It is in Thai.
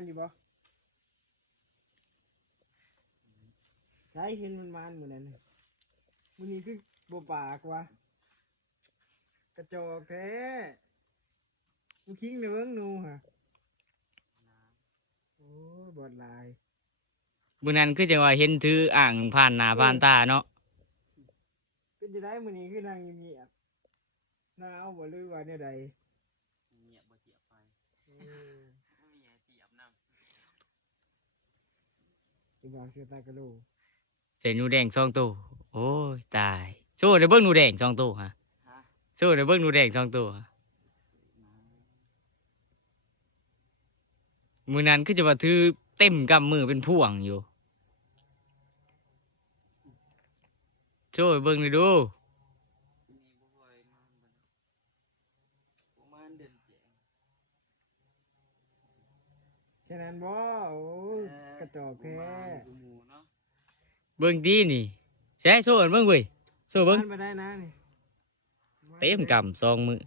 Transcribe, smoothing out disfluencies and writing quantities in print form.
านอยู่บ่ใช้เห็นมันมานเหมือนนั้นมื้อนี้คือบ่ปากว่ะกระจอกแท้มึงคิงเนื้อนูฮะโอ้บอดลายมื้อนั้นคือจังว่าเห็นถืออ่างผ่านหน้าผ่านตาเนาะเป็นจะได้มื้อนี้คือนั่งเงียบหนาวบ่ลือว่าเนี่ยใดเงียบบ่เจียบไปไม่มีให้เจียบน้ำ อีบางเสียตากระโล ได้หนูแดง2ตัวโอ้ยตายสู้ได้เบิ่งหนูแดง2ตัวฮะ ฮะ สู้ได้เบิ่งหนูแดง2ตัวมื้อนั้นคือจะว่าถือเต็มกำมือเป็นพ่วงอยู่ช่วยเบิ่งหน่อยดูนี่บ่ค่อยมาบ่ประมาณเดือนแจง แค่นั้นบ่โอ้ยกระจอกแท้ ดูหมูเนาะ เบิ่งดีนี่ใช่สู้กันเบิ่งเว้ยสู้เบิ่ง มาได้นะนี่ เต็มกำ2มือ